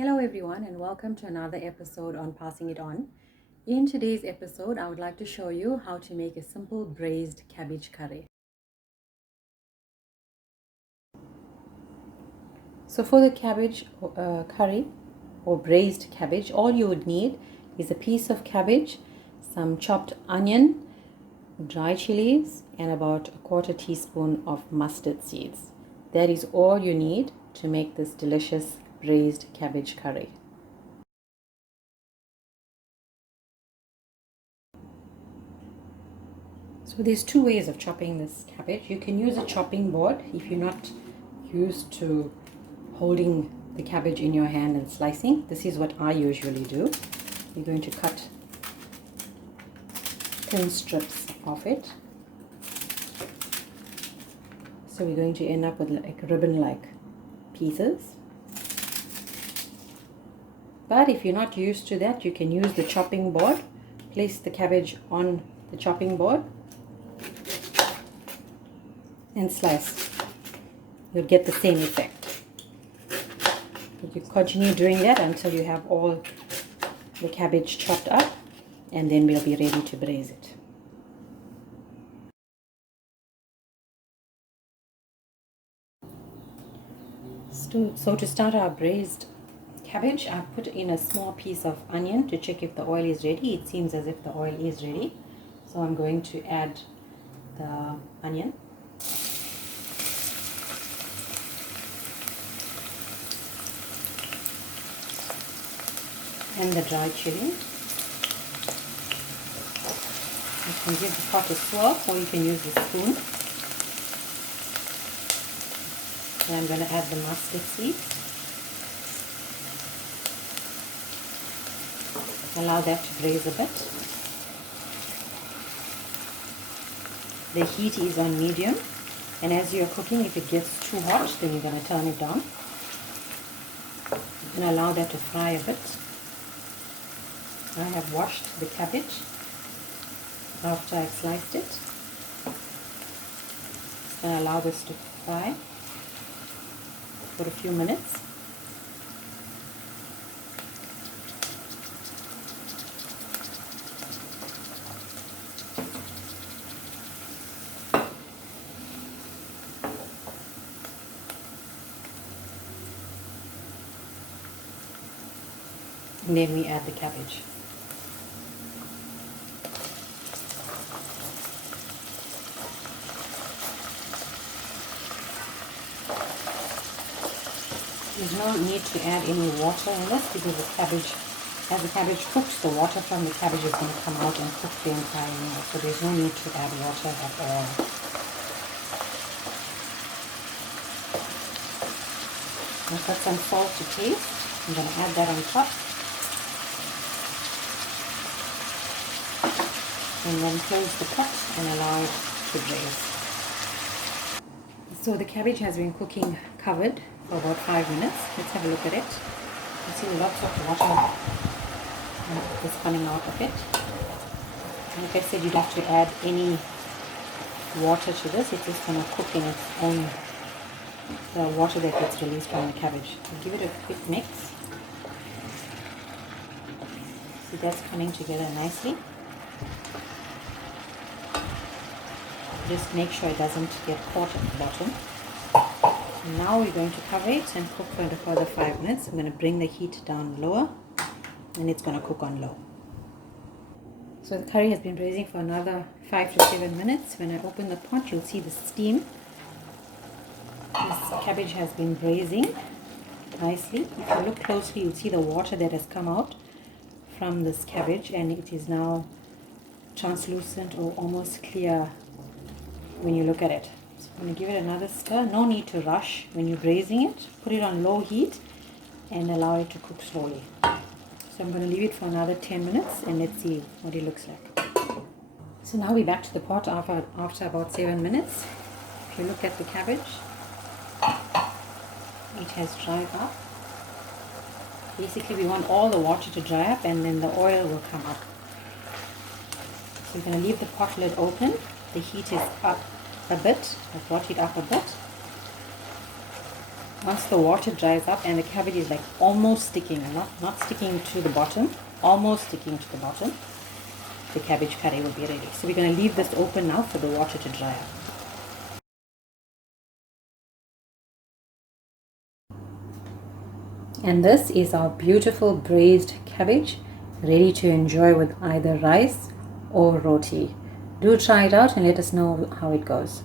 Hello everyone and welcome to another episode on Passing It On. In today's episode, I would like to show you how to make a simple braised cabbage curry. So for the cabbage curry or braised cabbage, all you would need is a piece of cabbage, some chopped onion, dry chilies, and about a quarter teaspoon of mustard seeds. That is all you need to make this delicious braised cabbage curry. So there's two ways of chopping this cabbage. You can use a chopping board if you're not used to holding the cabbage in your hand and slicing. This is what I usually do. You're going to cut thin strips of it. So we're going to end up with like ribbon-like pieces. But if you're not used to that, you can use the chopping board. Place the cabbage on the chopping board and slice. You'll get the same effect. You continue doing that until you have all the cabbage chopped up, and then we'll be ready to braise it. So to start our braised cabbage, I've put in a small piece of onion to check if the oil is ready. It seems as if the oil is ready. So I'm going to add the onion. And the dried chili. You can give the pot a swirl or you can use the spoon. And I'm going to add the mustard seeds. Allow that to braise a bit. The heat is on medium, and as you're cooking, if it gets too hot, then you're going to turn it down. And allow that to fry a bit. I have washed the cabbage after I've sliced it. Just going to allow this to fry for a few minutes. And then we add the cabbage. There's no need to add any water in this because the cabbage, as the cabbage cooks, the water from the cabbage is going to come out and cook the entire meal. So there's no need to add water at all. I've got some salt to taste. I'm going to add that on top. And then close the pot and allow it to braise. So the cabbage has been cooking covered for about 5 minutes. Let's have a look at it. You see lots of water is coming out of it. And like I said, you don't have to add any water to this. It's just going to cook in its own, the water that gets released from the cabbage. I'll give it a quick mix. See, that's coming together nicely. Just make sure it doesn't get caught at the bottom. And now we're going to cover it and cook for a further 5 minutes. I'm going to bring the heat down lower and it's going to cook on low. So the curry has been braising for another 5 to 7 minutes. When I open the pot, you'll see the steam. This cabbage has been braising nicely. If you look closely, you'll see the water that has come out from this cabbage, and it is now translucent or almost clear when you look at it. So I'm going to give it another stir. No need to rush when you're braising it. Put it on low heat and allow it to cook slowly. So I'm going to leave it for another 10 minutes and let's see what it looks like. So now we're back to the pot after about 7 minutes. If you look at the cabbage, it has dried up. Basically we want all the water to dry up and then the oil will come up. So you're going to leave the pot lid open. The heat is up a bit. I've brought it up a bit. Once the water dries up and the cabbage is like almost sticking, not sticking to the bottom, almost sticking to the bottom, the cabbage curry will be ready. So we're going to leave this open now for the water to dry up. And this is our beautiful braised cabbage, ready to enjoy with either rice or roti. Do try it out and let us know how it goes.